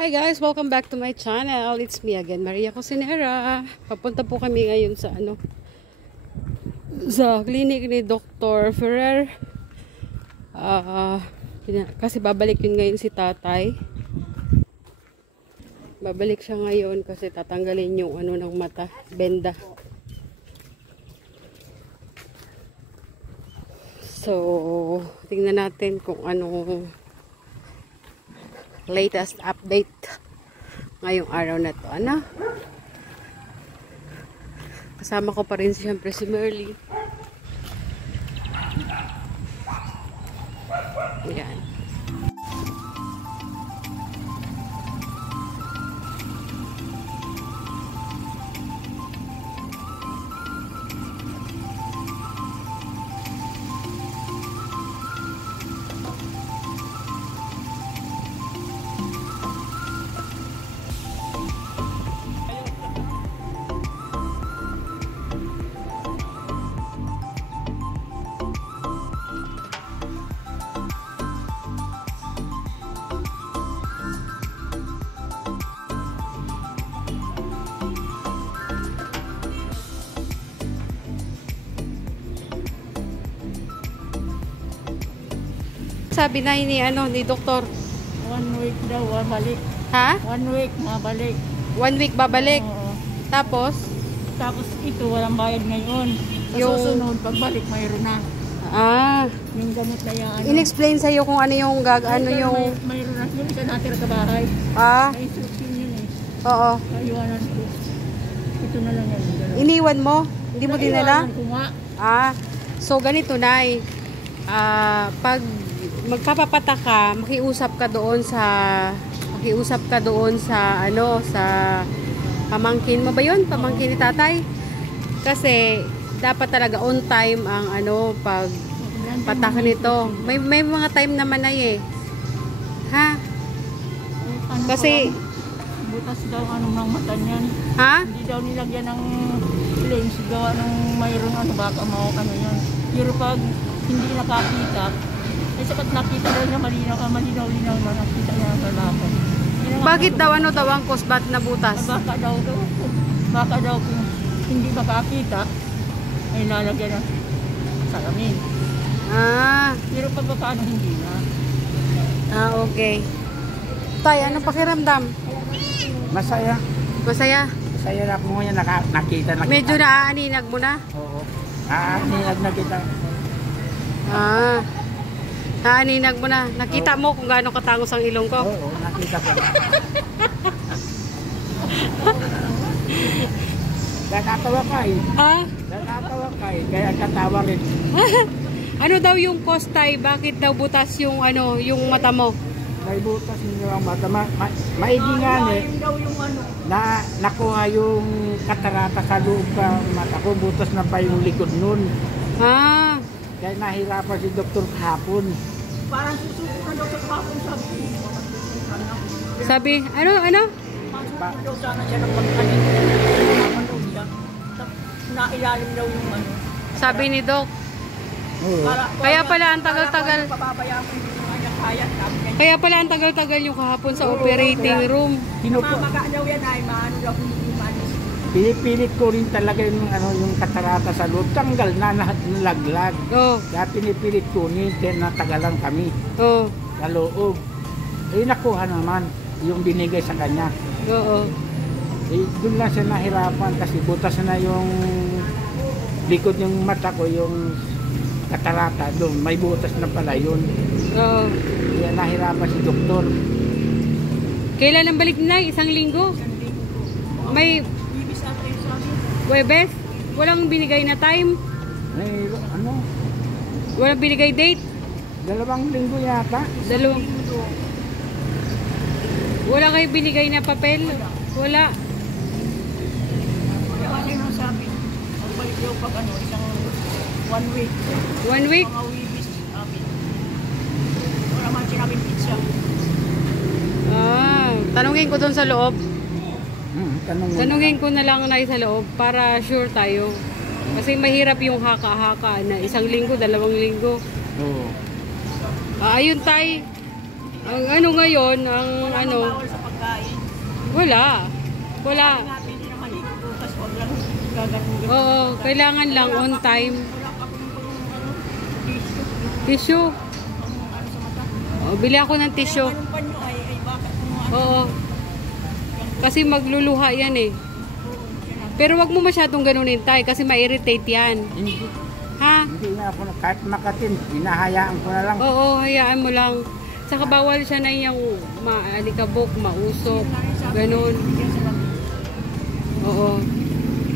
Hi guys, welcome back to my channel. It's me again, Maria Cosinera. Papunta po kami ngayon sa sa clinic ni Dr. Ferrer. Kasi babalik yun ngayon si tatay. Babalik siya ngayon kasi tatanggalin yung ng mata, benda. So, tingnan natin kung anong latest update ngayong araw na to. Kasama ko pa rin siyempre si Merly. Ayan. Sabi na ni doktor. 1 week daw, babalik. Ha? 1 week, mabalik. 1 week babalik. Oo. Tapos Ito, walang bayad ngayon. Sa susunod, pagbalik, mayroon na. Yung gamot na yan. In-explain sa'yo kung ano yung Mayroon na. Yung isa natin sa bahay. May instruction yun eh. Oo. Iwanan ko. Ito na lang yan. Iniwan mo? Hindi mo dinala? Iwanan ko nga. So ganito na pag magpapapata ka, makiusap ka doon sa sa pamangkin mo ba yun? Pamangkin ni tatay? Kasi dapat talaga on time ang pag patak nito. May mga time naman na ha? Kasi butas daw ng mata niyan. Ha? Hindi daw nilagyan ng lens gawa ng mayroon baka yan. Pero pag hindi nakakita, sapat nakita daw niya malinaw na nakita niya ang lalaki. Bakit daw daw ang cause ba't nabutas? Baka daw kung hindi makakita ay lalagyan ng salamin. Pero pag paano hindi na. Okay. Tay, anong pakiramdam? Masaya. Masaya? Masaya na po ngayon nakita. Medyo naaaninag mo na? Oo. Naaninag na kita. Naaninag mo na. Nakita mo kung gaano katangos ang ilong ko? Oo, nakita ko. Nakatawa ka Nakatawa ka kaya katawa rin. Ano daw yung cause, Tay? Bakit daw butas yung yung mata mo? May butas niyo ang mata. Maidingan na nakuha yung katarata sa loob ka mata ko. Butas na pa yung likod nun. Kaya nahirapan si doktor kahapon. Parang susuko na daw sa kahapon Sabi, ano? Daw sana siya ng pagkanin. Nailalim daw yung Sabi ni Doc. Kaya pala ang tagal-tagal. Kaya pala ang tagal-tagal yung kahapon sa operating room. Mamaga daw yan ay maano daw kung humanis. Pinipilit ko rin talaga yung katarata sa loob. Tanggal na nalaglag. Kaya pinipilit ko rin, natagalan kami. Sa loob. Nakuha naman yung binigay sa kanya. Doon lang siya nahirapan kasi butas na yung likod ng mata ko, yung katarata doon. May butas na pala yun. Kaya nahirapan si doktor. Kailan ang balik nila? Isang linggo? May Webes? Walang binigay na time? Walang binigay date? 2 linggo yata. Wala kayo binigay na papel? Wala. Ano sabi? Ang balik daw pag isang 1 week. 1 week? Mga wibis namin. Wala man sinabing pizza. Tanungin ko doon sa loob. Tanungin ko na lang sa loob para sure tayo. Kasi mahirap yung haka-haka na 1 linggo, 2 linggo. Oo. Ayun tay. Ang ano ngayon, ang ano, pagkain. Wala. Wala. Natin hindi naman bukas, huwag lang gagawin. Oo, kailangan lang on time. Wala pa kung tissue. Tissue. Ano sa mata. Oh, bili ako ng tissue. Anong panyo ay bakit kung ano. Oo. Kasi magluluha yan eh. Pero wag mo masyadong ganunin tay kasi ma-irritate yan. Hindi, Ha? hindi na ako, kahit makatin, hinahayaan ko na lang. Oo, hayaan mo lang. Saka bawal siya na yung maalikabok, mausok, ganun. Oo.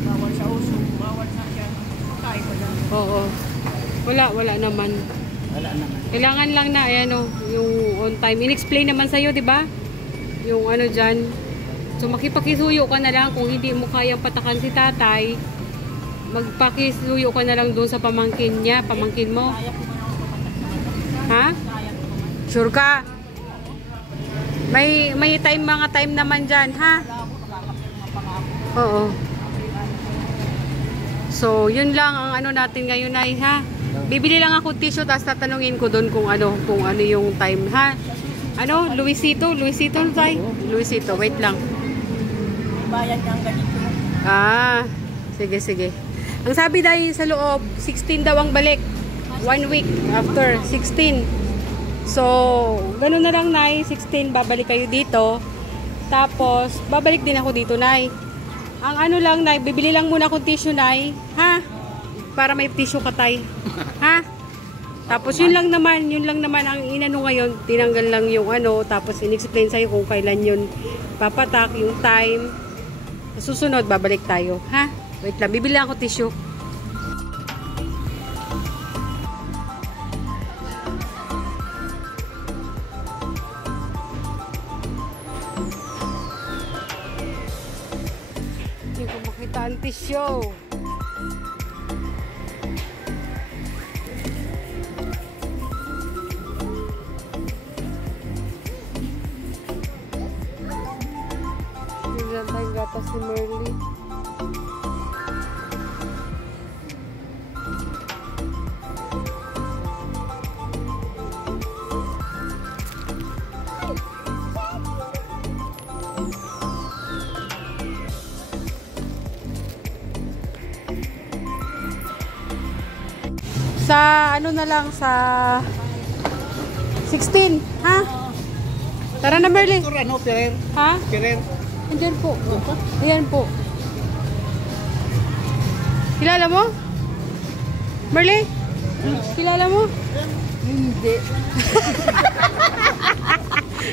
Bawal sa uso, bawal na yan. Pagkain ko lang. Oo. Wala naman. Wala naman. Kailangan lang na ano, yung on time. In-explain naman sa'yo, di ba? Yung ano dyan. So makipakisuyo ka na lang kung hindi mo kayang patakan si tatay. Magpakisuyo ka na lang doon sa pamangkin niya, pamangkin mo. Kaya ko man ako papatak sa mata. Ha? Kaya ko man. Sure ka? May mga time naman dyan, ha? Wala ako, nakakapit mga pangako. Oo. So, yun lang ang ano natin ngayon ay, ha? Bibili lang ako tissue tapos tatanungin ko doon kung ano yung time, ha? Ano? Luisito tay? Luisito, wait lang. May bayad ng ganito. Ah, sige. Ang sabi dahil sa loob, 16 daw ang balik. 1 week after 16. So, ganun na lang, Nay. 16, babalik kayo dito. Tapos, babalik din ako dito, Nay. Ang ano lang, Nay, bibili lang muna akong tissue, Nay. Ha? Para may tissue ka, Tay. Ha? Tapos, yun lang naman ang inano ngayon. Tinanggal lang yung ano, tapos in-explain sa'yo kung kailan yun papatak, yung time. Susunod, babalik tayo. Ha? Wait lang, bibili ako tissue. Hindi ko makita ang tissue. Bigyan tayong gatas ni Merly. Sa ano na lang sa 16, ha? Tara na, Merly. Ito ano, Pirer? Ha? Pirer? Andyan po. Ayan po. Kilala mo? Merly? Kilala mo? Hindi.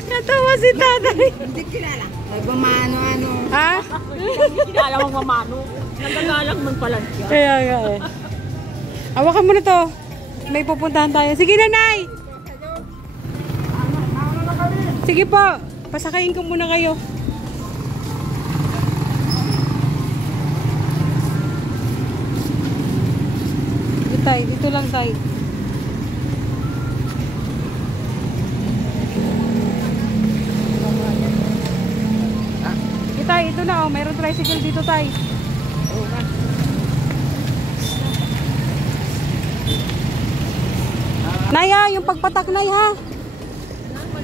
Natawa si tatay. Hindi kilala. Nagmamano-ano. Ha? Hindi kilala mong mamano. Nagagalang man pala siya. Kaya nga eh. Hawakan mo na to. May pupuntahan tayo. Sige, nanay! Sige po. Pasakayin ko muna kayo. Tay, dito lang tay. Tay, ito na oh, mayroong tricycle dito tay. Naya, yung pagpatak nay ha.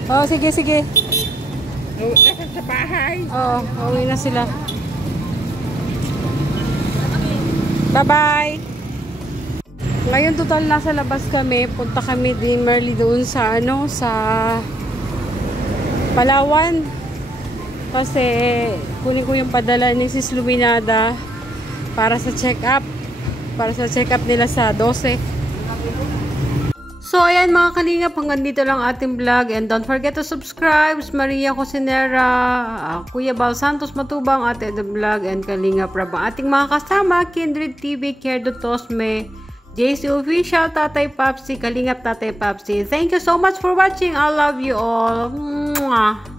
Oh, sige. Nasa sa bahay. Oo, uwi na sila. Bye-bye! Ngayon total nasa labas kami. Punta kami din Merly doon sa ano, sa Palawan. Kasi kunin ko yung padala ni Sis Luminada para sa check-up. Para sa check-up nila sa 12. So, ayan mga kalingap, hanggang dito lang ating vlog. And don't forget to subscribe. Maria Cosinera, Kuya Bal Santos Matubang, Ate The Vlog, and Kalingap Rab. Ang ating mga kasama, Kindred TV, Kerdo Tosme, JC Official, Tatay Papsi, Kalingap Tatay Papsi. Thank you so much for watching. I love you all. Mwah.